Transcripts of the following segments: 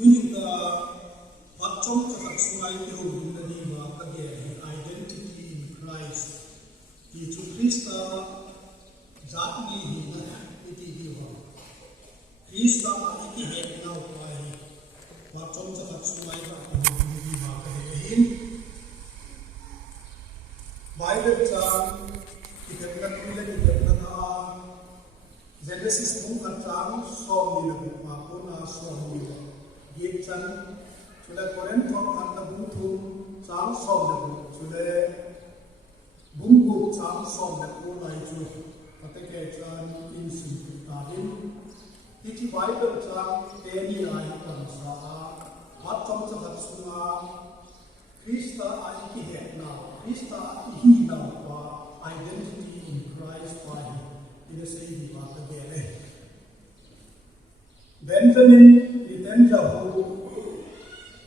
Winning the Batchom Katsumai Yogi Nadiva again, identity in Christ. Ichu Krista Zatni Hina Iti Diva. Krista Iki Head now by Batchom Katsumai Nadiva again. Bible Chan, Ikapana, Genesis Book and Chan, saw me the Makona, saw me the Chan, to the Korenton and the Butu, Chan saw the book, to the Bungo Chan saw the Kona, Patake Chan, in Sintarin, Titi Bible Chan, any icon, Batom Hatsuma, Krista Aiki Head now. Krista he now identity in Christ by in the same again. Benjamin Netanyahu,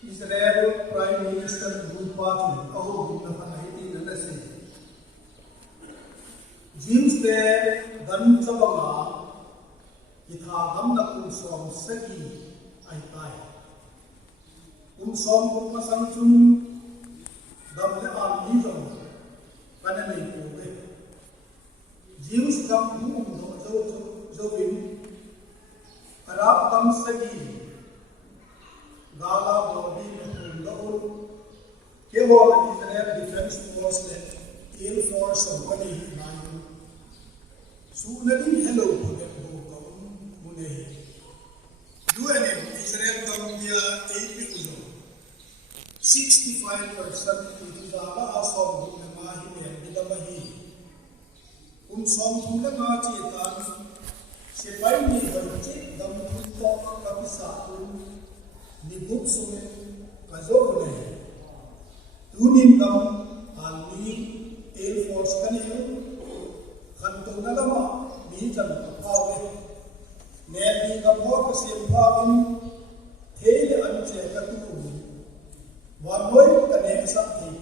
Israel Prime Minister Good Party, in the same. Jews there, Dantabama, Ita Gamna Umsom Seki, I die. Umsom Kumasantum. Double Armizon, Panamay Poe. Jews come home, Jovin, Arab comes again. Gala, Bobby, and Lord, Kevor Israel Defense Force, Air Force of Money, Sunadi, hello, Mune. UNM, Israel Columbia, 8 people. 65% is Assom Namahi and Vidamahi. Som Tunamati Tan, Sepaini, the Mutok Kapisatun, the Buksume, Kazovane, Tunin Kam, Almi, Air Force Canoe, Kantonalama, Nitan Pawe, Nelly Kapok, Simpavin, Tail and Chekatu. One way the next update.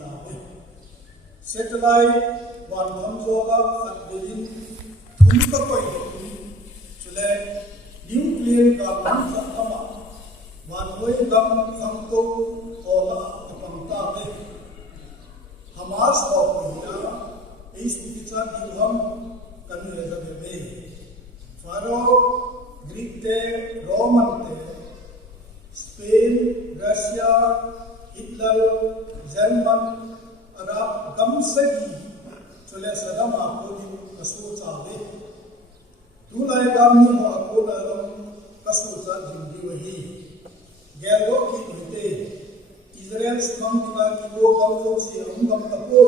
Satellite, one Hamzola, and within Pumpakoi, to let nuclear governments come up. One way government Santo, Ola, the Pantade. Hamas of India, East Pizza, Ilham, Kanada Bay. Pharaoh, Greek Day, Roman Day, Spain, Russia, Hitler, German, Arab, Gamsagi, Chole Saddam Akodi, Kasuta, Tulai Gami, Akoda, Kasuta, Jimdiwahi, Galo Kite, Israel's Mamma, Kilo, Gamsi, Umam Kapoi,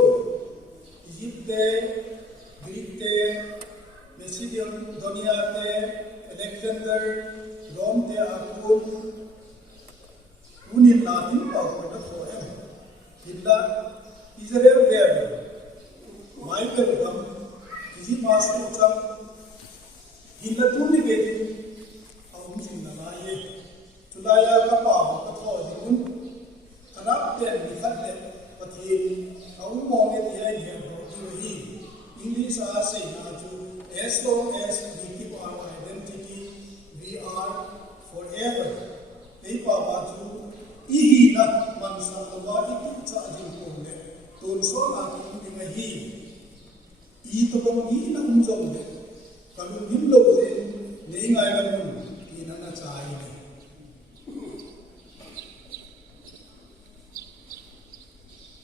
Egypt, Greek, Macedon, Doniate, Alexander, Rome, Akod, Unin Latin or the poem. Hitler, Israel there. Michael Gum, Easy Master Chum, Hitler Tunigating, Aumsin Nanaye, Tulaya Kapa, Katholikun, Arab ten, Hatlet, Patin, Aumong at the end here, English are saying, as long as we keep our identity, we are forever. They are Ihi na mansa awadi sa ajing tunso natin dingahi itobong di na unjong de kalung himlo de ningay namun ina na chay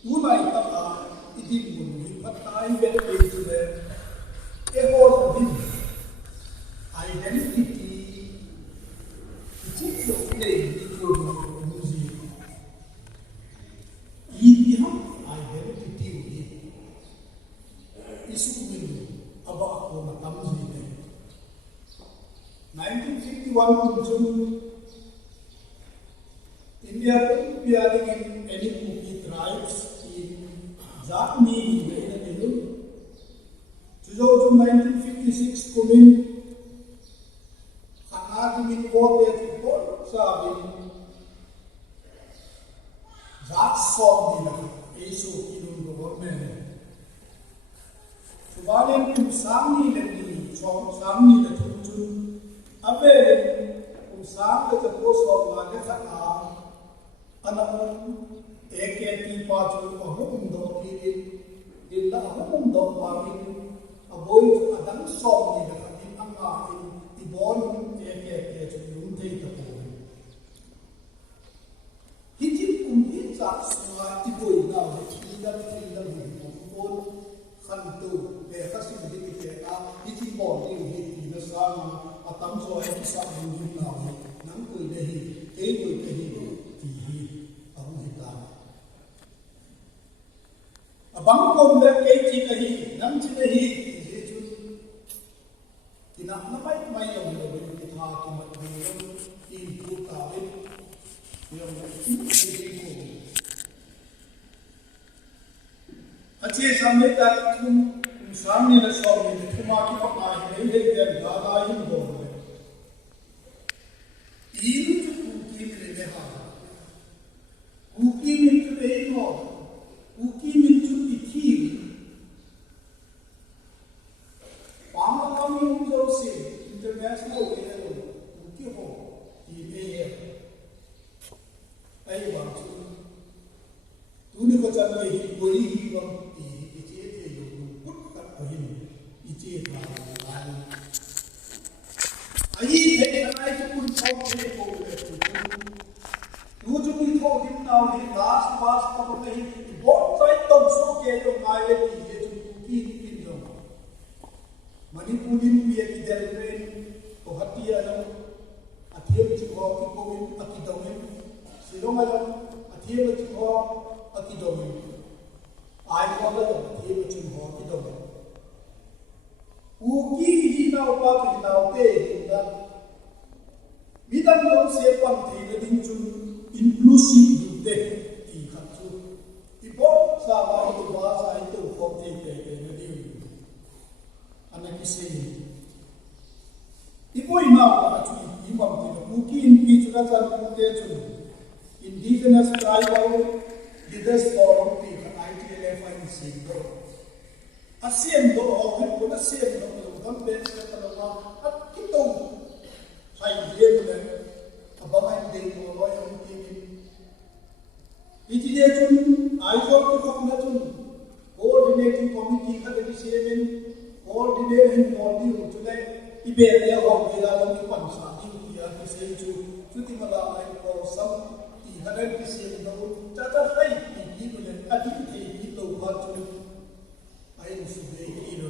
tunay ta idin mo patay bet to the ehol din identity it's your play about 1951 India appearing in any Kuki tribes in Jatni in the 1956 Kumin Anagmin Kote Port Sabin Jat Song Aso Kinun government. Subarin kung sami lagi, sami na tuntun, abe kung sami na tapos o mga Anak eketi pacu ahum do kirin illa ahum do parin aboy adang som ni da in anga in ibon eketi chu yum tei ta ko hitin kum hi cha suwa iboy na le thila thila ni bon khan tu le ka si di ki te a hitin bon ni hi ti na sa ma atam so ai sa ni na nang koi de hi ke koi ke hi abang kon le ke chi ka hi nam chi hi je chu tina na mai yong le be ki tha ki mat ni yong in pu ta le yong ki ki ko ache samne ta thum samne na so ni thuma ki pa ma hi le le ga ga yin do le in chu ku ki le le ha ku ki min chu le no ku ki min chu international level ki ho ki ai wang chu tu ni ko chan le hi ko hi wang ti ki che te yo put ka ko hin i che ba ba ai te ai chu kun chau che ko le tu chu ni tho dim nau ni last pass ko le hi bot sai tong so ke yo mai le ti je chu ki kin yo Manipurin biya ki delren o hatia lang athiam chi ho ki kovin akidomen silong alam athiam chi ho akidomen ai ko la athiam chi ho akidomen u ki hi na pa ki na te da midam lo se pam the le ding chu inclusive du te ki khat chu ipo sa ba to ba sa I to ko te te ne di anak isei ipoi na ba chu imam ti ku ki in pi chu ka chan ku te chu indigenous tribal leaders forum ti ka ITLF in Singdo asiem do ho ko na siem do ko dam be sa ta wa at ki to sai ye ne abama de ko lo yong ki iti je chu ai ko ki ko na chu coordinating committee ka de seven coordinating body today ibele ho bila lam ki pan sa ti ya ki se chu ti mala ai ko sam ti hadan ki se do ta ta hai ki ni ne ati ti ki to ha chu ai ni su de ki no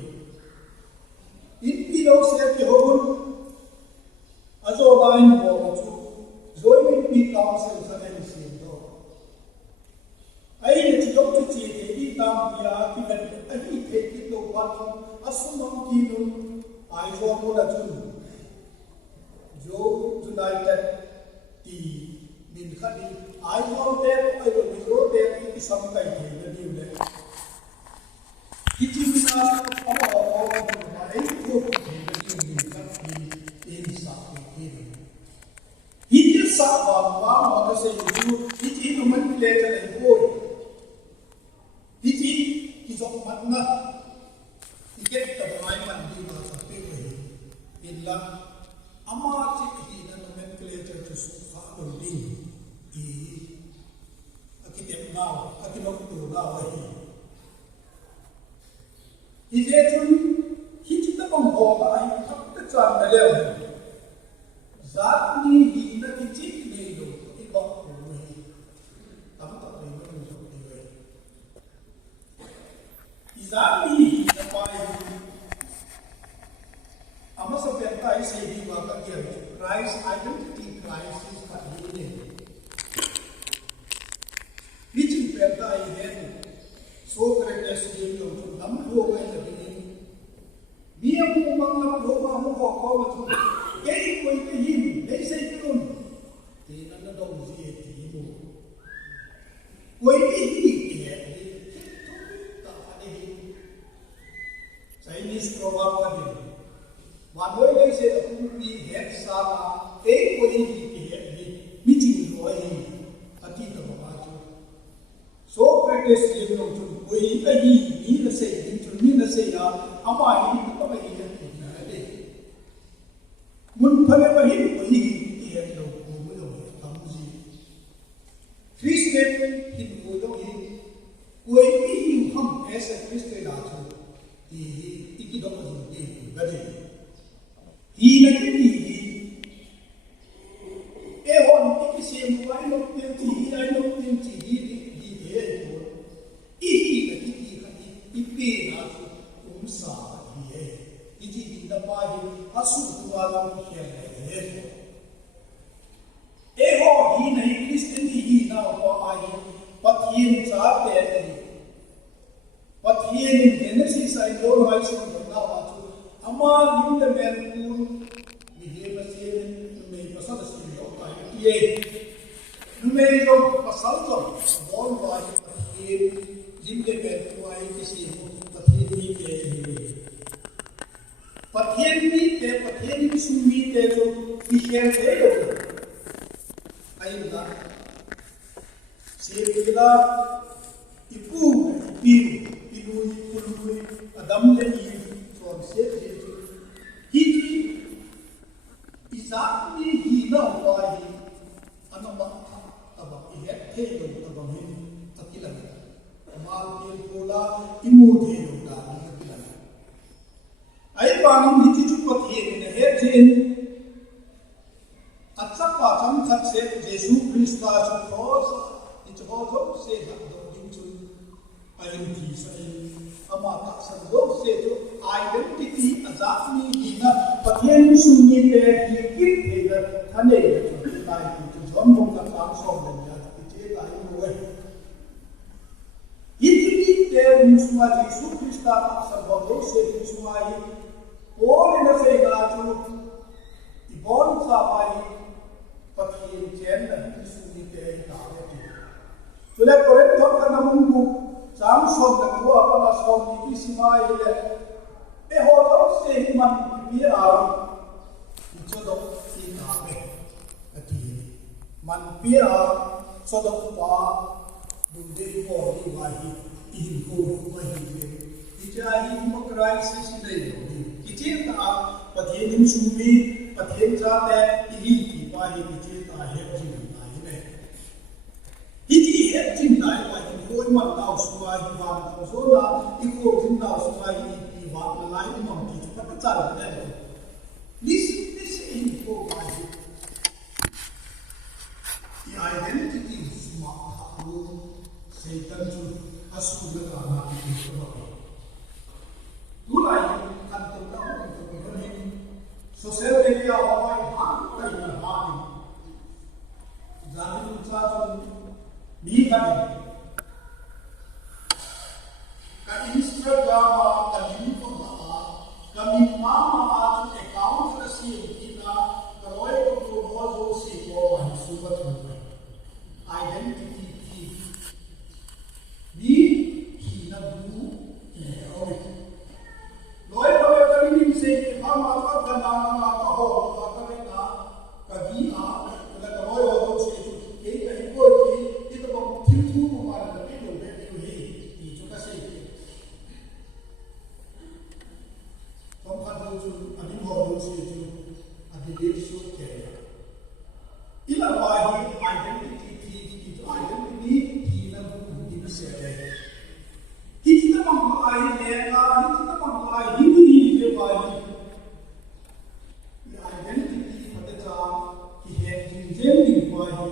in pi lo se ki ho azo line bo chu join pi council sa ne se do ai ni ti do chu ti ki tam ya ki ne ai ti ki to ha chu asumam ki no ai zo mo la chu jo united ti min khadi ai zo te ai lo zo te ki sam kai the ne ni le ki ti mi na o ma ai ko ki ne ni khadi in sa ki ni hi ki sa ba ma ka se ju hi ti no man le ta ai ko hi ti ki zo ma na get the right man be not a big in love. Amati he the nomenclature to Sufa or Ling. He Akitem now, Akinom to now. He said, he did the Bongo, I took the child the level. Zadni he the chick made it got away. Zadni the fire. Amas of the I say he work again. Christ identity crisis for healing. Which in fact I then so great as you know to come over in the beginning. Me a woman of Roma who walk over to gay going to him. They say to him, they never don't see it. Going to him, Chinese proverb. One way they say that we have some a way meeting Roy Atita Macho. So practice you know to we a need to say into me to say, am I in the day? Mun Palabahin, we had no Three Christian hin ko do hi koi i hum as a Christian la chu i ki do ko ji ba de hi na ki e hon ki se mu ai no tin ti ai no tin ti hi e ko i na ki i pe na chu sa hi e i ji da ba hi asu tu ala ki he e ho hi nahi Christian hi na ko ai pathian cha te ni pathian in Genesis ai do hai so na wa chu ama lim le men kun ni he ma se me pasal si yo ai ye nu me jo pasal to bol wa pathian lim le men ku ai ki si pathian ni ke pathian ni su mi te jo ki he te yo ainda se bila ipu ilui pului adam le ni from se hiti exactly he no why anama aba ihe te yo aba me takila mal pe bola imu de yo da takila ai panin hiti chu pathe ne he jin अच्छा पाचम खत से यीशु ख्रिस्त का जो cross etch हो से दो दिन चु आइडेंटिटी से अमाता संदो से जो आइडेंटिटी अजातनी हिना पथियन सुनी पे हिकित हेगर थने जो लाई जो जॉन बों का काम सो बन या इचे लाई होए इतनी ते मुसमा यीशु ख्रिस्त का सबदो से मुसमा ही और इन से गाजो इबोन साबाई pathian chen na Yesu ni te ta le ti tule koren thon ka namun ku cham som na ko apala som ni ki simai le e ho do se hi man pi a cho do ti ta be ati man pi a so do pa du de ko ni wa hi in ko ma hi le ti cha hi mo crisis ni le ki ti ta pathian nim su mi pathian cha te hi ki pa hi ki ta he ji na hi ne hi ji he ji na wa hi ko ma ta su wa hi wa ta so la i ko jin na su wa hi ki wa la lai ma ki ta ta cha ne this in ko wa hi the identity is ma ha Satan chu asu ga na ki ko tu lai kan to ta ko ko ni social media hawai han kai na ha ni zamin cha chu ni ka Instagram ka ni ko ka mi mama account ka si ina ka roi ko ho zo si ko han su ba tu identity ni na bu ne oi loi ko ka ni se ke mama ka na ma ka ho ka ka na ka gi a la ka roi ho zo si ke ka ko ki to ko ti tu mo ma na ke do be ku hi ni chu ka se Tom ka do chu ani ho do si chu adi le su ke ila wa hi identity ki identity ki na bu ni se de ki ta ma ai le na ki ta ma ai hi ni le wa hi identity pa ta cha ki he jin jen ni wa hi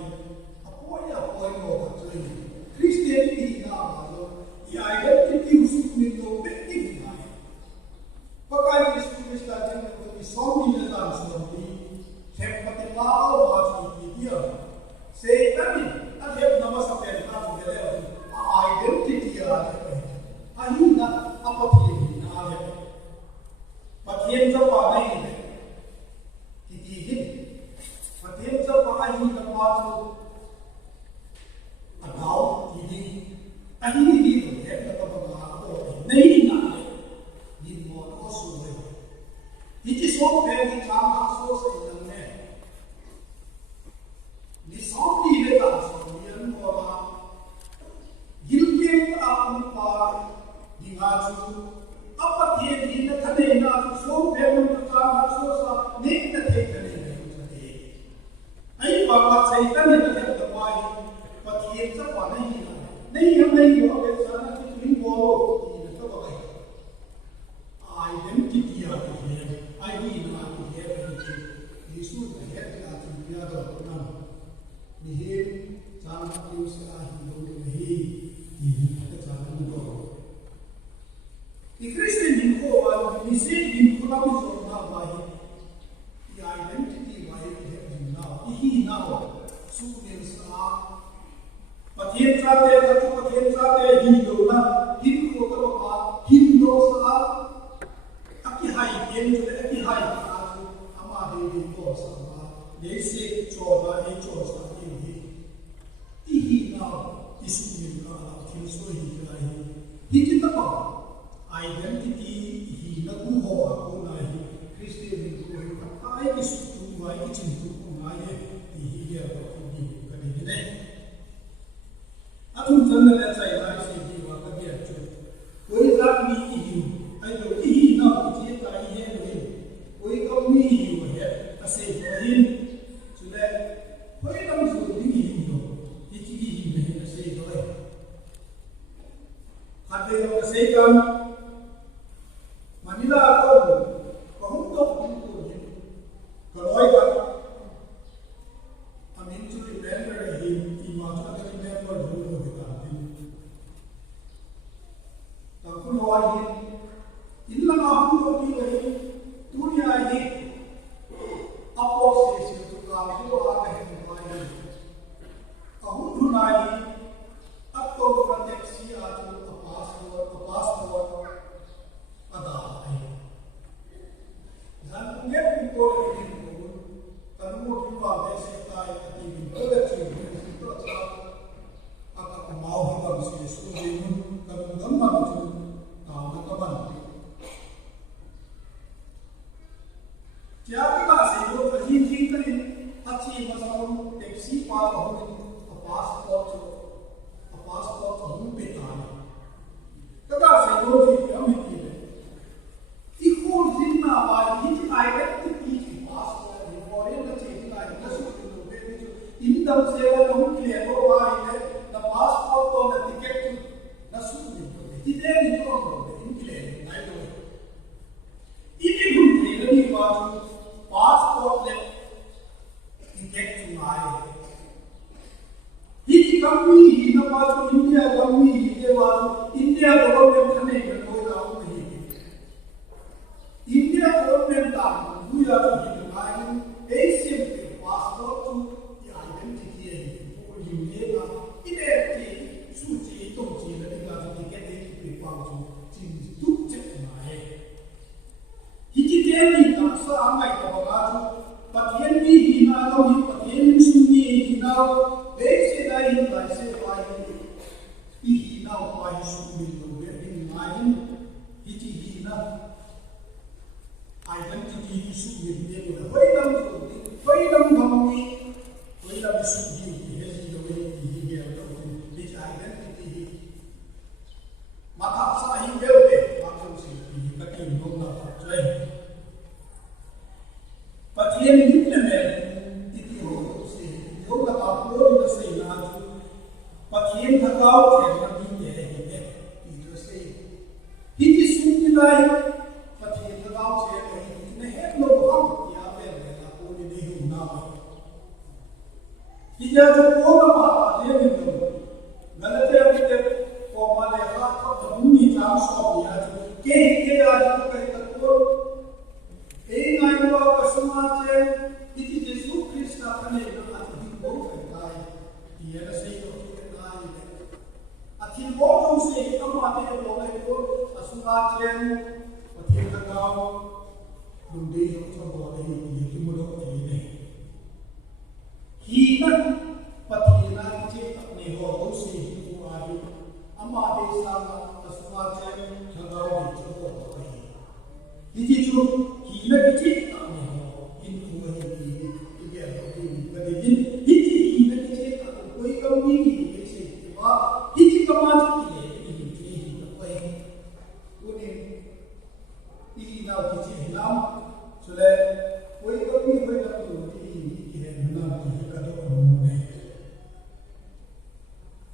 apoi mo ka chu Christianity na ma lo identity usu ni to be ni na pakai Yesu Krista jen ko ni som ni na ta so ni he pa te la wa chi dia Satan adhep namaste na gele identity ya ahina apathian na ave pathian sa pa nahi hai ki hin pathian sa pa ahi ka pa chu adao ki ahi ni to hai ka pa ba to nahi na ni mo no su hai ki so pe ni cham ha so se ne ni som ni le ta so ni an mo ba gilgem apun pa di nga chu apathian ni na thane na so pe mo ta ha so sa ni na the thane ne ai ba ba sai ta ni ta ta mai pathian thiên sắp vào đây hôm nay có cái sáng là cái linh vô thì nó có cái identity of the head, ID of the head, Jesus the head of the other one. The head, John Hughes, the head, John Hughes. The Christian in Kowa, the same in Kowa, the identity of the head now. He now, students are. Patien sate, satu patien sate, Hindu na, Hindu kalau apa, Hindu sah, aki hai, yang tu aki hai, aku ama dewi kau sama, desi coba, coba ini, ini now isu ni kalau Hindu ini, ini kita apa? Identity ini nak buho aku nahi, Kristian ini kau, ai isu tu, ai cintu tu nahi, ini dia apa ini, kan ini. Atum jangan lihat saya hari ini waktu dia tu. Koi tak ni iu, ayo iu nak kita tak iu ni. Koi kau ni iu ya, asyik koi sudah. Koi tak mesti ni iu, itu iu ni asyik koi. Ada yang asyik kan? Manila kau, kau untuk itu. Kalau ikan, amin tu remember him, iman tu remember dulu. Kunoahin, ilang aku ni lagi, dunia ini, apa sih itu kalau ada yang lain, aku tunai, aku proteksi atau paspor, ada. Dan punya people ini pun, kalau mau kita bersetai aktif, beracun, beracun, akan mau kita bersesuatu dengan kalau gambar itu. Jadi bahasa itu terjadi kali hati masalah taksi pasport itu betul. Bahasa itu juga mungkin. Ikut zina wajib identiti pasport ini foreign terjadi lagi masuk itu betul. Ini dalam sewa mungkin ya kalau wajib na pasport atau na tiket itu masuk itu. Tidak itu orang ini naik itu. Ini mungkin ini wajib. Passport let tiket tunai. Ini kami hina waktu India kami hina waktu India government kene berkoi tahu ni. India government tahu dua tu hina Asian passport tu identity ni. India na ini suci tongji ni kalau tiket ni pangju cing tu cek tunai. Hiji ni tak seramai Patien ni hina atau patien sunni hina, besi dah hina se lain. Hina apa sunni tu beri lain, hiji hina. Identity sunni dia tu. Wailam kami, wailam sunni hiji tu hiji dia tu. Hiji identity. Mata sah hingga le, maksud sih, tapi belum dapat jadi. Patien ini memang itu sih, itu kalau perlu kita sih patien takau kerana ini itu sih. Ini sungai patien takau kerana ini hello ham ya berada pun ini humna. Kita tu orang apa dia itu, galanya kita formal ya kalau bumi transform ya, kita ada kita tu. Ini ayat kesemacam itu Yesus Kristus akan datang di bawah kita. Dia sehingga kita naik. Akhir bawah sehingga kita mati bawah itu kesemacam kita tahu bunda yang terbaik ini mulut ini. Hina patina kita ni bawah sehingga itu ayat amat besar kesemacam kita tahu itu. Ini tu hina kecil tak ni, ini kau ini dia ini, jadi ini hina kecil tak, kau kau ini kecil, wah, ini kau macam ini kau ini nak kecil hilang, sudah, kau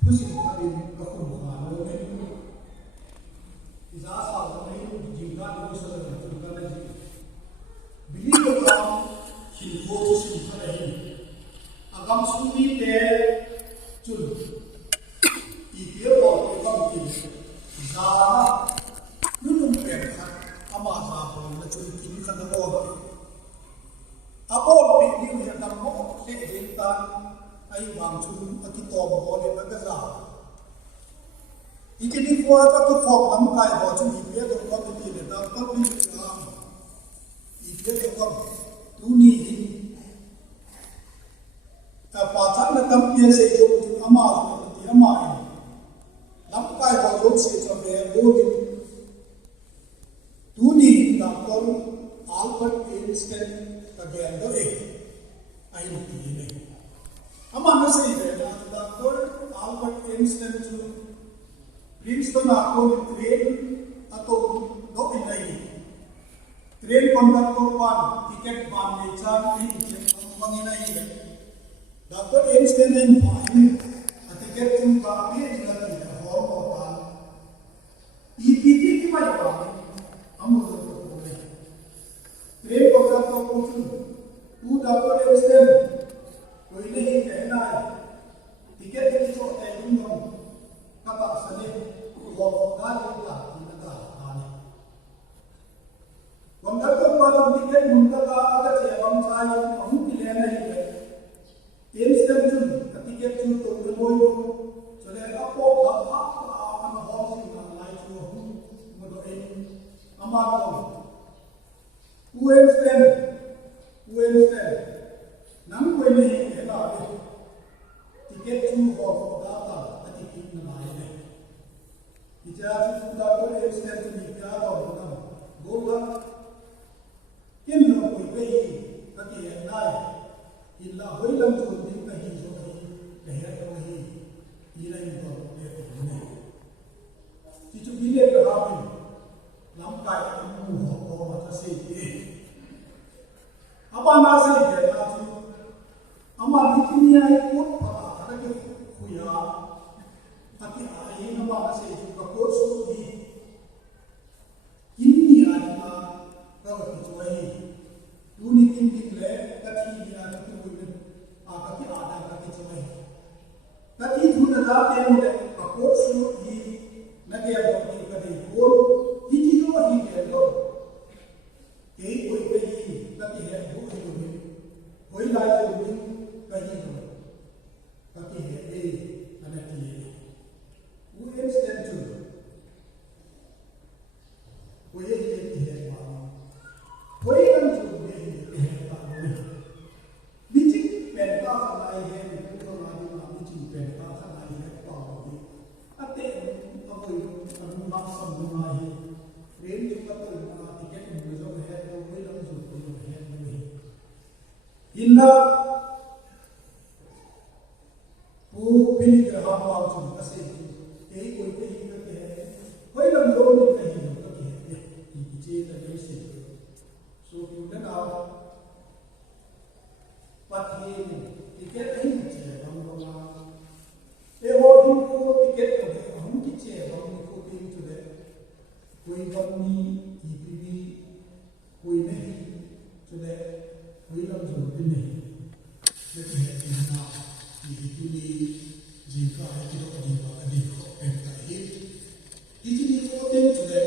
ผู้สิ่งที่เป็นกระขุ่มขาโลกนี้ที่จะสาวในจิงการรู้สึกในจิงการในบิลิโกตามหินโคตรสิ่งที่เป็นอากาศสุนีเตจุดอีเดียวบอกเรื่องกินจานุ่มเป็นขัดอามาซาบงและจุดกินขันโบกอาโบเป็นที่มันจะทำโมเล็กเห็นตาไอ้บางชุนอธิตอบบอกเลยมันก็จะอีกทีว่าถ้าทุกคนทำได้บอกชุนอีเดียวก็ไม่ดีเลยแต่ก็ไม่ดีนะอีเดียวก็ดูนี่แต่พอท่านนั้นทำเพียงเสียอยู่ที่อามาที่อามาลำไส้ของยกเสียจะเป็นโบดิดูนี่ดอกต้นอัลเบิร์ตไอน์สไตน์ตะเกียงตัวเองไอ้ลูกที่นี่อามาไม่ใช่เลยนะดอกต้นอัลเบิร์ตไอน์สไตน์จูพรินซ์ตัวนักโทษเทรนอัตโตโดอินไอเทรนคนนั้นตัววันทิเก็ตวันในจานนี้จะฟังยังไงDr. Einstein and Fine, at the get to copy in the form of an EPT, my body, a mother of the Three of the proportion, two Dr. Einstein, Willie and I, to get it so that you know, Kapasane, or God in the garden. One Dr. Madam Ticket Muntaka, the Chavam Chai, a Mukilena. Instant ticket to the boy, so that a pop up on the horse in the night to a mother. Who understand? None will be about it. Ticket to for data, a ticket in the night. The judge to the instant to be proud of them. Go up. In the way, but the night. इल्ला वही लम्ब तो दिन का ही जो है लहर का वही इला ही तो लेते हैं चीज़ बिले कहाँ भी लम्ब का मुँह हो मतलब से ये अब आना से ये ना चीज़ हमारी दुनिया एक बहुत बड़ा अलग खुया ताकि आये हमारा से जो कपोर सूदी किन्हीं आदमा प्रवृत्ति जो है दूनी किन दिखले कथी दिया कथी आधा कथी चले कथी धुन जाते हैं कपोर ही नदिया बोलते कभी बोल ही चीजों ही कह लो यही कोई कहीं कथी है वो ही बोले कोई लाये बोले कहीं लो कथी है ये अनर्थी है वो इंस्टेंट चुन वो ये है कोई कम चुन Inna वो बिल्ली के हाथ वाल चुन कसे यही कोई कहीं करते हैं कोई लम लोग नहीं कहीं होता है ये पीछे तक से सो क्यों ना पति टिकट नहीं चाहिए हम लोग ये वो इनको टिकट करते हम किचे हम इनको तीन चुने कोई कंपनी ईपीवी कोई नहीं चुने कोई लम जरूरी नहीं लेकिन है ना ईपीवी जिनका है कि तो अधिक अधिक होता है इतनी को तीन चुने